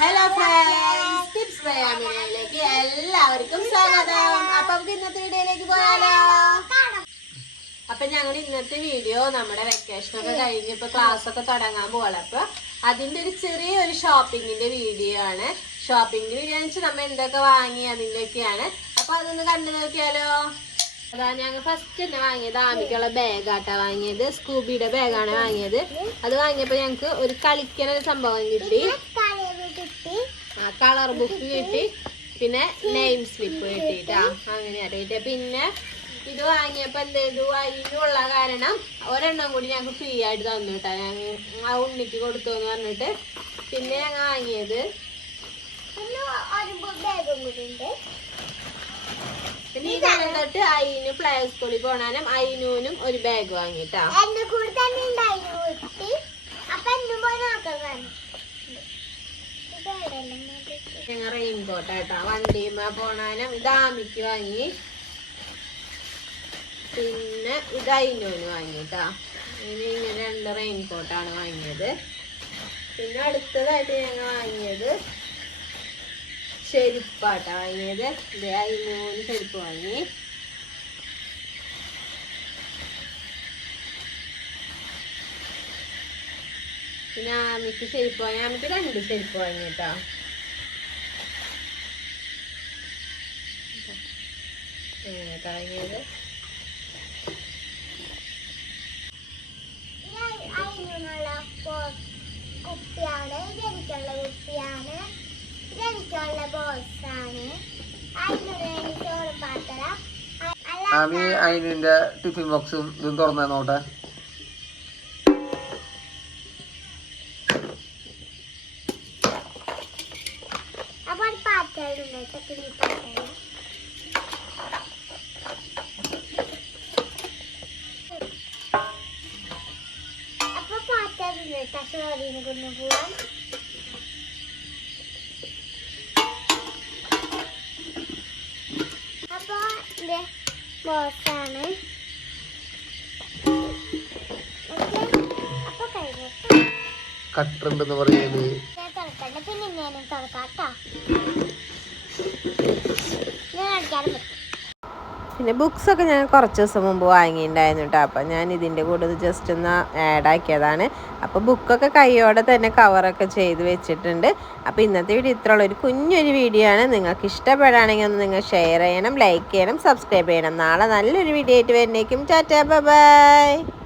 Hello friends tips പ്രയാമിനയിലേക്ക് എല്ലാവർക്കും സ്വാഗതം. അപ്പൊ നമുക്ക് ഇന്നത്തെ വീഡിയോയിലേക്ക് പോയാലോ? അപ്പൊ ഞങ്ങൾ ഇന്നത്തെ വീഡിയോ നമ്മുടെ വെക്കേഷൻ ഒക്കെ കഴിഞ്ഞ് ഇപ്പൊ ക്ലാസ് ഒക്കെ തുടങ്ങാൻ പോകണം അപ്പൊ അതിന്റെ ഒരു ചെറിയൊരു ഷോപ്പിങ്ങിന്റെ വീഡിയോ ആണ്. ഷോപ്പിംഗിന് വീഡിയോ വെച്ചാൽ നമ്മൾ എന്തൊക്കെ വാങ്ങി അതിന്റെയൊക്കെയാണ്. അപ്പൊ അതൊന്ന് കണ്ടു നോക്കിയാലോ? അതാ ഞങ്ങൾ ഫസ്റ്റ് തന്നെ വാങ്ങിയത് ആമിക്കുള്ള ബാഗാട്ടാ വാങ്ങിയത്. സ്കൂബിയുടെ ബാഗാണ് വാങ്ങിയത്. അത് വാങ്ങിയപ്പോ ഞങ്ങക്ക് ഒരു കളിക്കണ ഒരു സംഭവം കിട്ടി. ആ കളർ ബുക്ക് കിട്ടി. പിന്നെ നെയിം സ്ലിപ്പ് കിട്ടിട്ടാ. അങ്ങനെ അറിയിട്ട് പിന്നെ ഇത് വാങ്ങിയപ്പോ എന്ത് ചെയ്തു? അതിനുള്ള കാരണം ഒരെണ്ണം കൂടി ഞങ്ങൾക്ക് ഫ്രീ ആയിട്ട് തന്നു കേട്ടാ ഞങ്ങൾ ആ ഉണ്ണിക്ക് കൊടുത്തു എന്ന് പറഞ്ഞിട്ട്. പിന്നെ ഞങ്ങൾ വാങ്ങിയത് ഈ തൊട്ട് അയിന് പ്ലേ സ്കൂളിൽ പോണാനും അയിനൂനും ഒരു ബാഗ് വാങ്ങിട്ടാ. എന്റെ കൂടെ തന്നെ ഞങ്ങൾ റെയിൻകോട്ട് ആട്ടാ വണ്ടിയുമ്മ പോണാനും ഇത് ആമിക്ക് വാങ്ങി. പിന്നെ ഇത് അയിനൂന് വാങ്ങിട്ടാ. ഇനി ഇങ്ങനെ രണ്ട് റെയിൻകോട്ടാണ് വാങ്ങിയത്. പിന്നെ അടുത്തതായിട്ട് ഞങ്ങൾ വാങ്ങിയത് ചെരുപ്പാട്ടാ. വാങ്ങിയത് അയിനൂന് ചെരുപ്പ് വാങ്ങി. പിന്നെ ആമിക്ക് ചെരുപ്പ് വാങ്ങി. ആമിക്ക് രണ്ട് ചെരുപ്പ് വാങ്ങിട്ടാ അങ്ങനെ വാങ്ങിയത് കുപ്പിയാണ്. ഇതെനിക്കുള്ള കുപ്പിയാണ് ആമി അയിനിന്റെ ടിഫിൻ ബോക്സും ഇതും തുറന്നേ നോട്ടെ അപ്പൊ ബോസാണ് ഉണ്ടെന്ന് പറയുന്നത്. ഞാൻ തുറക്കണ്ട പിന്നെ ഞാനും തുറക്കാം കേട്ടോ ഞാൻ അടിക്കാനും പറ്റും പിന്നെ ബുക്സൊക്കെ ഞാൻ കുറച്ച് ദിവസം മുമ്പ് വാങ്ങിയിട്ടുണ്ടായിരുന്നു കേട്ടോ അപ്പം ഞാൻ ഇതിന്റെ കൂടെ ജസ്റ്റ് ഒന്ന് ആഡ് ആക്കിയതാണ്. അപ്പോൾ ബുക്കൊക്കെ കൈയോടെ തന്നെ കവറൊക്കെ ചെയ്ത് വെച്ചിട്ടുണ്ട്. അപ്പോൾ ഇന്നത്തെ വീഡിയോ ഇത്ര ഉള്ള ഒരു കുഞ്ഞൊരു വീഡിയോ ആണ്. നിങ്ങൾക്ക് ഇഷ്ടപ്പെടുകയാണെങ്കിൽ ഒന്ന് നിങ്ങൾ ഷെയർ ചെയ്യണം ലൈക്ക് ചെയ്യണം സബ്സ്ക്രൈബ് ചെയ്യണം. നാളെ നല്ലൊരു വീഡിയോ ആയിട്ട് വരുന്നേക്കും. Tata bye